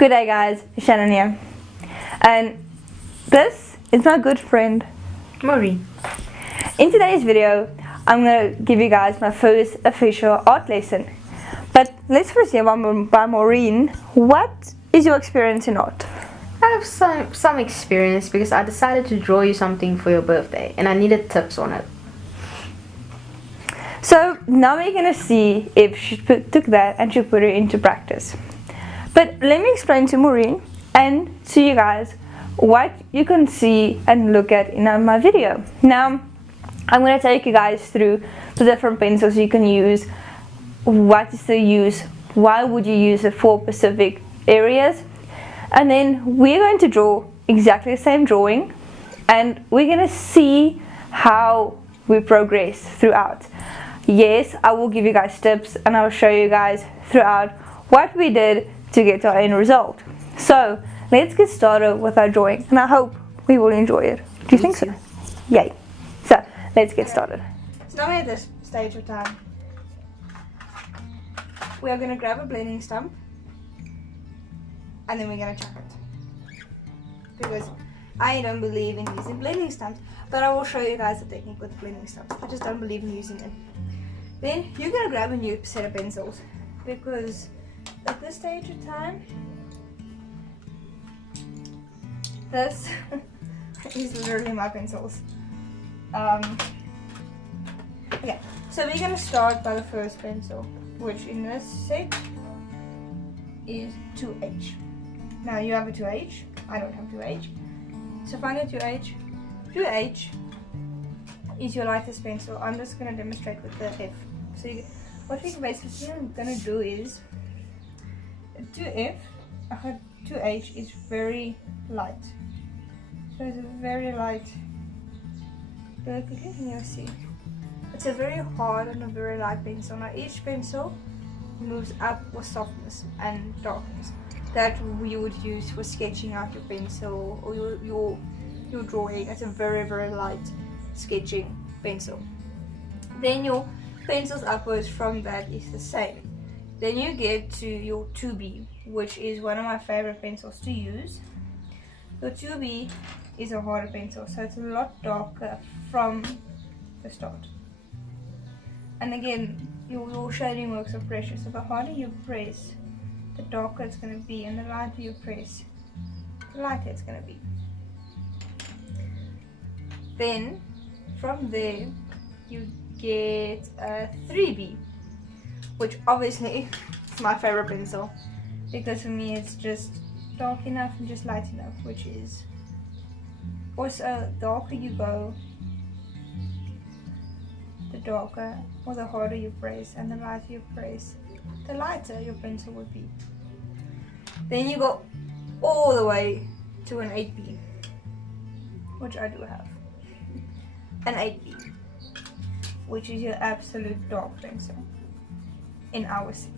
Good day guys, Shannon here, and this is my good friend Maureen. In today's video, I'm going to give you guys my first official art lesson. But let's first hear by Maureen. What is your experience in art? I have some experience because I decided to draw you something for your birthday and I needed tips on it. So now we're going to see if she took that and she put it into practice. But let me explain to Maureen and to you guys what you can see and look at in my video. Now, I'm going to take you guys through the different pencils you can use, what is the use, why would you use it for specific areas, and then we're going to draw exactly the same drawing and we're going to see how we progress throughout. Yes, I will give you guys tips and I'll show you guys throughout what we did to get our end result. So let's get started with our drawing and I hope we will enjoy it. Do you think so? Yay. So let's get started. So now we're at this stage of time. We are going to grab a blending stump and then we're going to chuck it. Because I don't believe in using blending stumps, but I will show you guys the technique with blending stumps. I just don't believe in using them. Then you're going to grab a new set of pencils because at this stage of time, this is literally my pencils. Okay, so we're going to start by the first pencil, which in this set is 2H. Now you have a 2H, I don't have 2H. So find a 2H. 2H is your lightest pencil. I'm just going to demonstrate with the F. So what we're basically going to do is 2H is very light. So it's a very light. Very quickly, can you see? It's a very hard and a very light pencil. Now each pencil moves up with softness and darkness. That you would use for sketching out your pencil or your drawing. It's a very, very light sketching pencil. Then your pencils upwards from that is the same. Then you get to your 2B, which is one of my favorite pencils to use. The 2B is a harder pencil, so it's a lot darker from the start. And again, your shading works of pressure, so the harder you press, the darker it's going to be, and the lighter you press, the lighter it's going to be. Then, from there, you get a 3B, which obviously is my favorite pencil, because for me it's just dark enough and just light enough, which is also the darker you go, the darker or the harder you press, and the lighter you press, the lighter your pencil would be. Then you go all the way to an 8B, which I do have. An 8B, which is your absolute dark pencil in our set.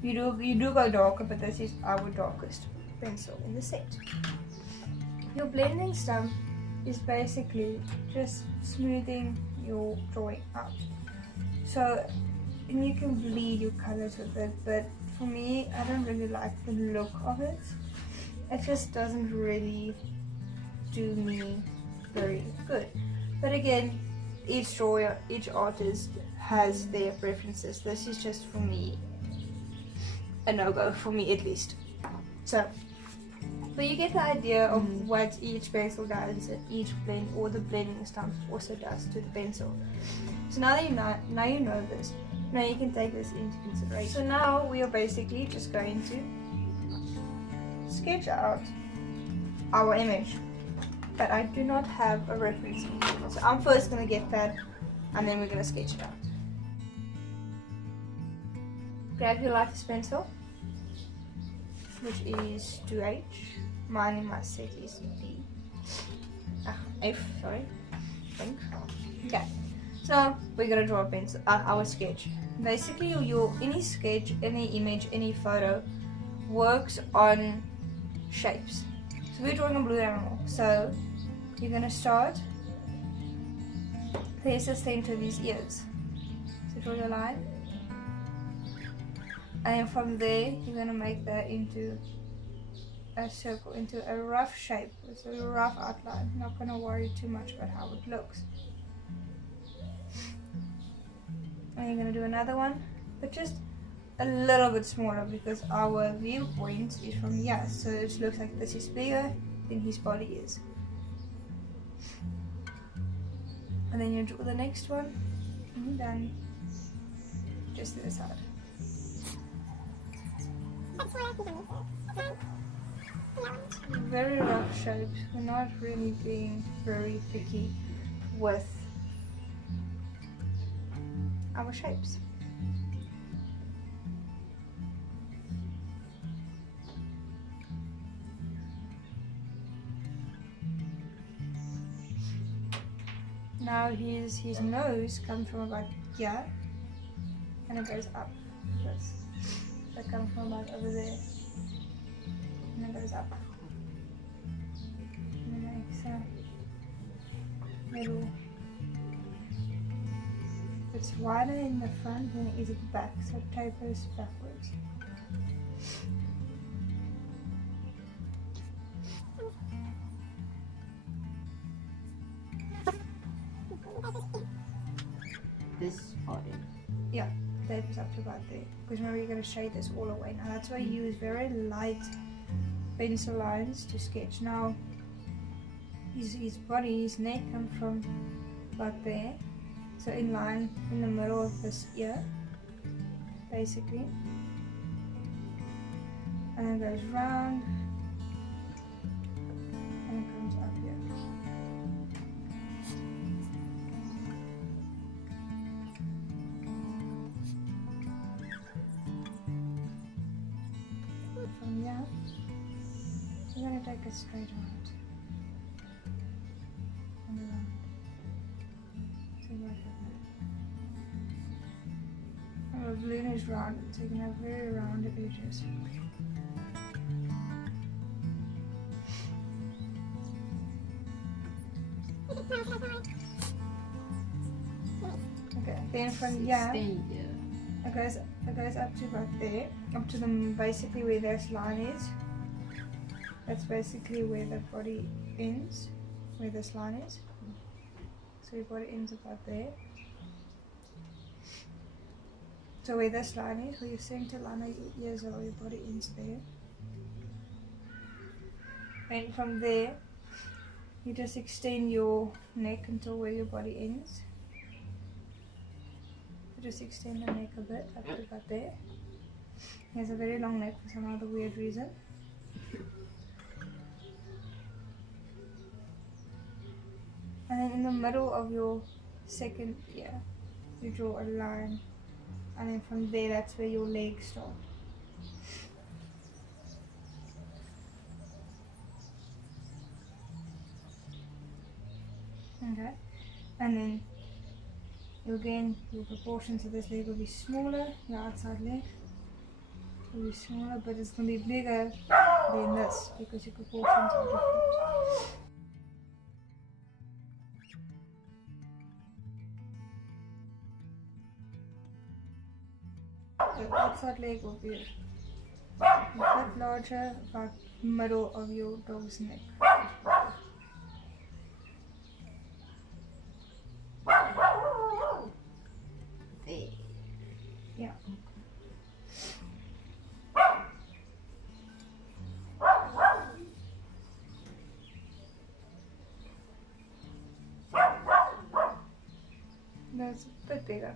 You do go darker, but this is our darkest pencil in the set. Your blending stump is basically just smoothing your drawing out. So, and you can bleed your colors with it, but for me, I don't really like the look of it. It just doesn't really do me very good. But again, each drawer, each artist has their preferences. This is just for me a no-go, for me at least. So, but you get the idea of what each pencil does and each blend or the blending stump also does to the pencil. So now that you know this, now you can take this into consideration. So now we are basically just going to sketch out our image. But I do not have a reference image. So I'm first going to get that and then we're going to sketch it out. Grab your lightest pencil, which is 2H. Mine in my set is F, sorry. Okay, so we're going to draw a pencil, our sketch. Basically, any sketch, any image, any photo works on shapes. So we're drawing a blue animal. So you're going to start, there's the center of his ears. So draw your line. And then from there, you're going to make that into a circle into a rough shape. It's a rough outline. I'm not going to worry too much about how it looks. And you're going to do another one, but just a little bit smaller because our viewpoint is from here. So it looks like this is bigger than his body is. And then you draw the next one, and then just to the side. Very rough shapes. We're not really being very picky with our shapes. Now his nose comes from about here and it goes up. This. That comes from about over there and it goes up. And it makes a little. It's wider in the front than it is at the back, so it tapers backwards. This part. Yeah, tapers up to about there. Because remember, you're going to shade this all away. Now that's why you use very light pencil lines to sketch. Now his body, his neck comes from about there. So in line in the middle of this ear, basically. And then goes round and it comes up here. From here, we're going to take it straight around and around. So like that. Our balloon is rounded, so you can have very rounded edges. Okay, then from here, it goes up to about there, up to the basically where this line is. That's basically where the body ends, where this line is. So your body ends about there. So where this line is, where your center line of your ears are, your body ends there. And from there, you just extend your neck until where your body ends. Just extend the neck a bit up to about there. He has a very long neck for some other weird reason. And then in the middle of your second ear, you draw a line, and then from there, that's where your legs start. Okay, and then again, your proportions of this leg will be smaller, your outside leg will be smaller, but it's going to be bigger than this because your proportions are different. The outside leg will be a bit larger, about middle of your dog's neck. Yeah. That's a bit bigger.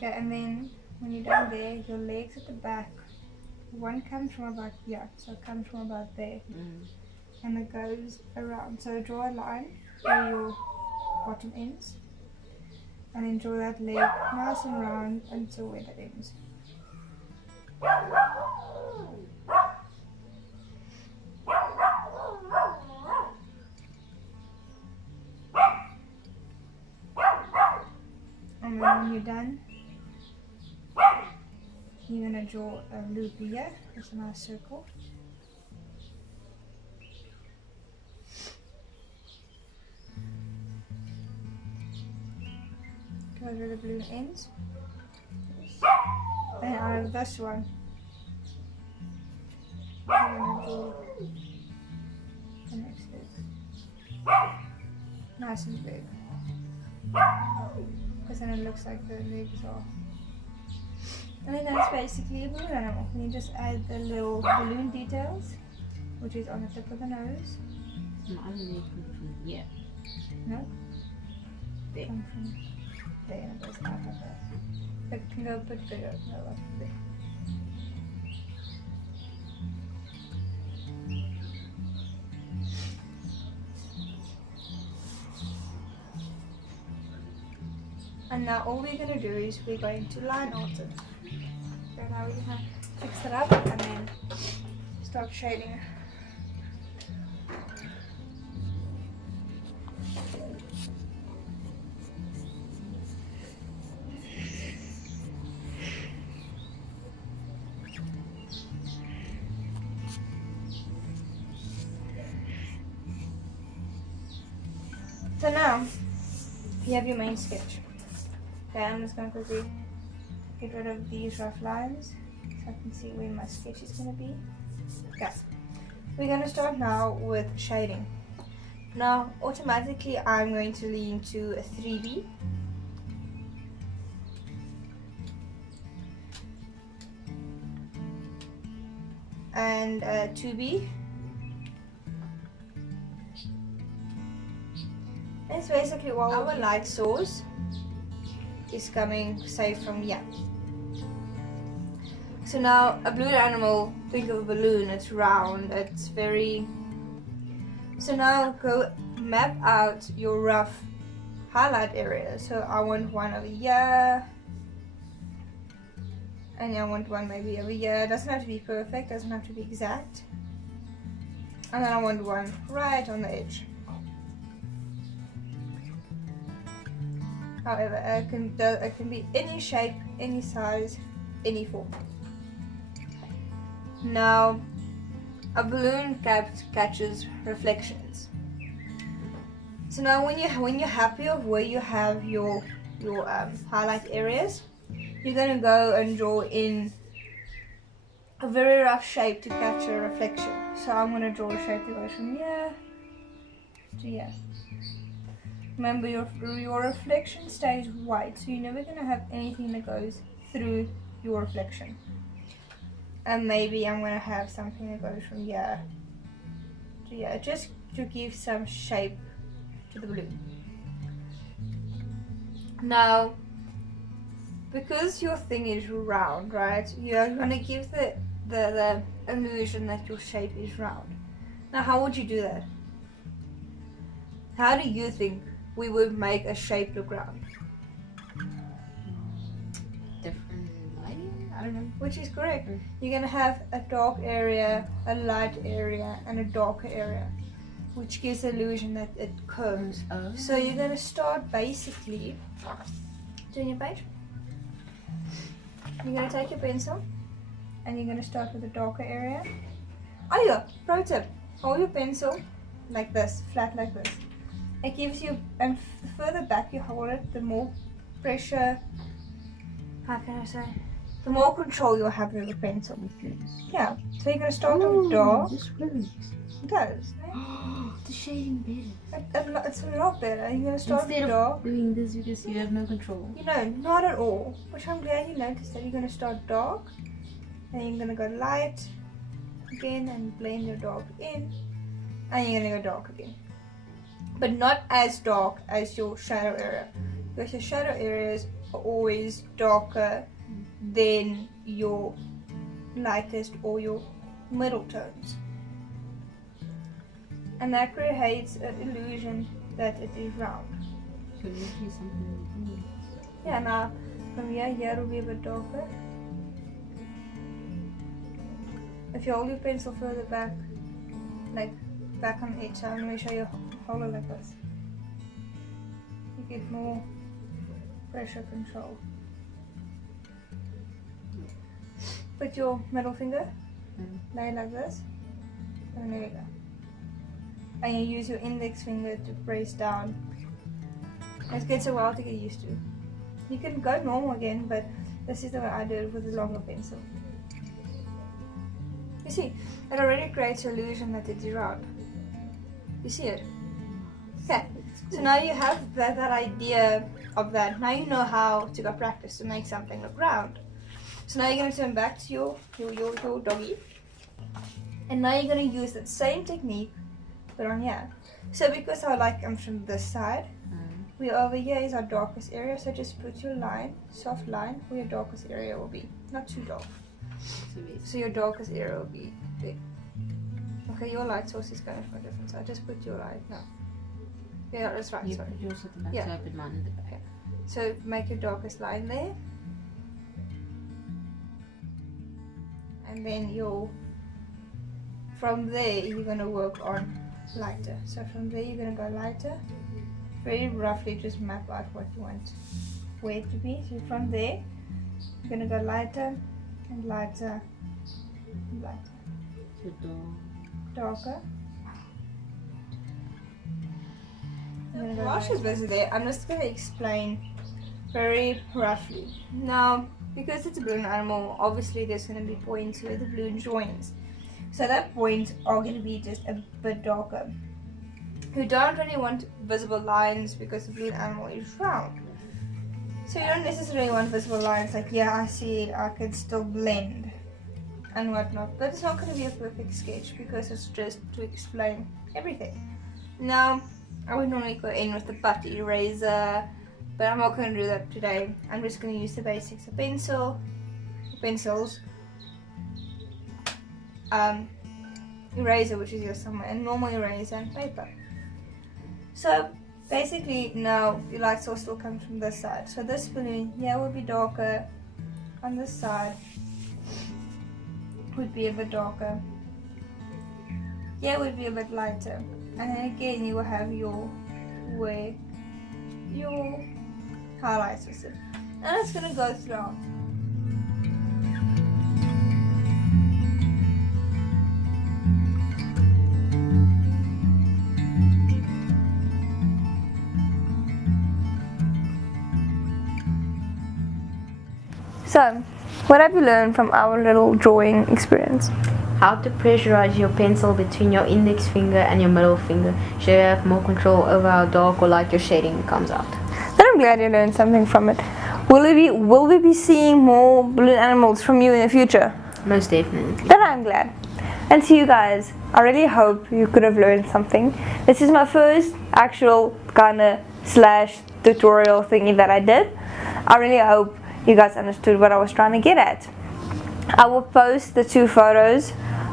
Okay, and then when you're done there, your legs at the back, one comes from about here, so it comes from about there, and it goes around. So draw a line where your bottom ends, and then draw that leg nice and round until where that ends. And then when you're done, you're going to draw a loop here, just a nice circle. Go where the balloon ends. And out of this one, I'm going to draw the next loop. Nice and big. Because then it looks like the legs are. And then that's basically a balloon animal. And you just add the little balloon details, which is on the tip of the nose. No, I don't need to put from here. No? There. Come from there and it goes out like that. It can go a bit bigger. No, up there. And now all we're going to do is we're going to line art it. So now we're going to fix it up and then start shading. So now you have your main sketch. Okay, I'm just going to quickly get rid of these rough lines so I can see where my sketch is going to be. Okay, we're going to start now with shading. Now automatically I'm going to lean to a 3B. And a 2B. It's basically all our light source is coming, say, from here. So now a balloon animal, think of a balloon, it's round, it's very... So now go map out your rough highlight area. So I want one over here, and I want one maybe over here. It doesn't have to be perfect, doesn't have to be exact. And then I want one right on the edge. However, it can be any shape, any size, any form. Now, a balloon catches reflections. So now, when you're happy of where you have your highlight areas, you're gonna go and draw in a very rough shape to catch a reflection. So I'm gonna draw a shape that goes from here to here. Remember, your reflection stays white, so you're never going to have anything that goes through your reflection. And maybe I'm going to have something that goes from here to here, just to give some shape to the balloon. Now, because your thing is round, right, you're going to give the illusion that your shape is round. Now, how would you do that? How do you think we would make a shape look round? Different lighting? I don't know. Which is correct. You're going to have a dark area, a light area, and a darker area, which gives the illusion that it curves. Oh. So you're going to start basically, turn your page. You're going to take your pencil, and you're going to start with a darker area. Oh yeah, pro tip, hold your pencil like this, flat like this. It gives you, and the further back you hold it, the more pressure, how can I say, the more control you'll have with the pencil. Yeah, so you're going to start with dark. This works. It does. The shading better. It's a lot better. You're going to start Instead with of dark. doing this because you have no control. You know, not at all. Which I'm glad you noticed that. You're going to start dark, and you're going to go light again and blend your dark in, and you're going to go dark again. But not as dark as your shadow area, because your shadow areas are always darker than your lightest or your middle tones, and that creates an illusion that it is round. So literally something. Yeah, now from here it will be a bit darker. If you hold your pencil further back, like back on the edge, so I'm going to show you. Hold it like this. You get more pressure control. put your middle finger, lay it like this, and there you go. And you use your index finger to press down. It gets a while to get used to. You can go normal again, but this is the way I do it with a longer pencil. You see, it already creates an illusion that it's round. You see it? Okay, so now you have that idea of that. Now you know how to go practice to make something look round. So now you're going to turn back to your doggy. And now you're going to use that same technique, but on here. So because our light comes from this side, we over here is our darkest area. So just put your line, soft line, where your darkest area will be. Not too dark. So your darkest area will be there. Okay, your light source is coming from a different side. Just put your light now. Yeah, that's right. Sorry. Yours at the back, Yeah. so I put mine in the back. Okay. So make your darkest line there. And then from there you're going to work on lighter. So from there you're going to go lighter. Very roughly just map out what you want where it to be. So from there you're going to go lighter and lighter and lighter. So Darker. While she's busy there, I'm just going to explain very roughly. Now, because it's a balloon animal, obviously there's going to be points where the balloon joins. So that points are going to be just a bit darker. You don't really want visible lines because the balloon animal is round. So you don't necessarily want visible lines like, yeah, I see, I can still blend and whatnot. But it's not going to be a perfect sketch because it's just to explain everything. Now, I would normally go in with the putty eraser, but I'm not going to do that today. I'm just going to use the basics of pencils, eraser, which is here somewhere, and normal eraser and paper. So basically now your light source still comes from this side. So this balloon here will be darker, on this side would be a bit darker, here would be a bit lighter. And then again you will have where your highlights will sit. And it's going to go throughout. So, what have you learned from our little drawing experience? How to pressurize your pencil between your index finger and your middle finger so you have more control over how dark or light your shading comes out. Then I'm glad you learned something from it. Will we be seeing more balloon animals from you in the future? Most definitely. Then I'm glad. And to you guys, I really hope you could have learned something. This is my first actual kind of / tutorial thingy that I did. I really hope you guys understood what I was trying to get at. I will post the 2 photos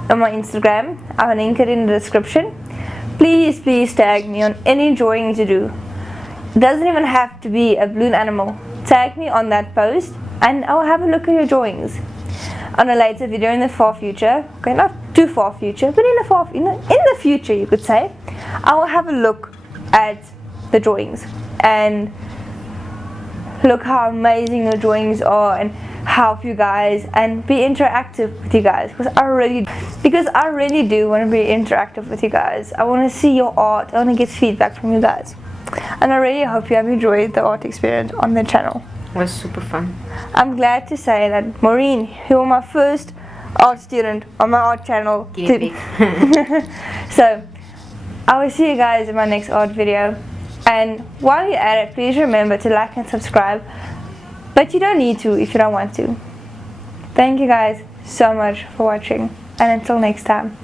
on my Instagram. I will link it in the description. Please tag me on any drawing you do. It doesn't even have to be a balloon animal. Tag me on that post and I will have a look at your drawings. On a later video in the far future, okay, not too far future, but in the future you could say, I will have a look at the drawings and look how amazing the drawings are and help you guys and be interactive with you guys, because I really do want to be interactive with you guys. I want to see your art. I want to get feedback from you guys, and I really hope you have enjoyed the art experience on the channel. It was super fun. I'm glad to say that Maureen, you were my first art student on my art channel. So I will see you guys in my next art video, and while you're at it, please remember to like and subscribe. But you don't need to if you don't want to. Thank you guys so much for watching, and until next time.